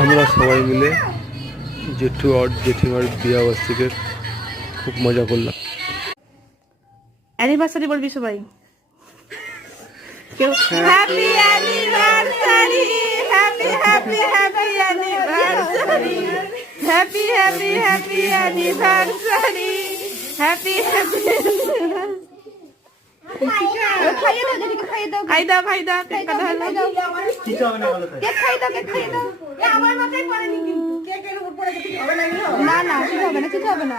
আমরা সবাই মিলে জেঠু আর জেঠিমার বিয়া বার্ষিকে খুব মজা করলাম। অ্যানিভার্সারি বলবি সবাই, কেউ happy anniversary, happy happy happy anniversary, happy happy happy anniversary, happy happy. খাই দাও খাই দাও, কেক কাটা হলো। কেক খাই দাও, কেক খাই দাও। না না, কিছু হবে না, কিছু হবে না।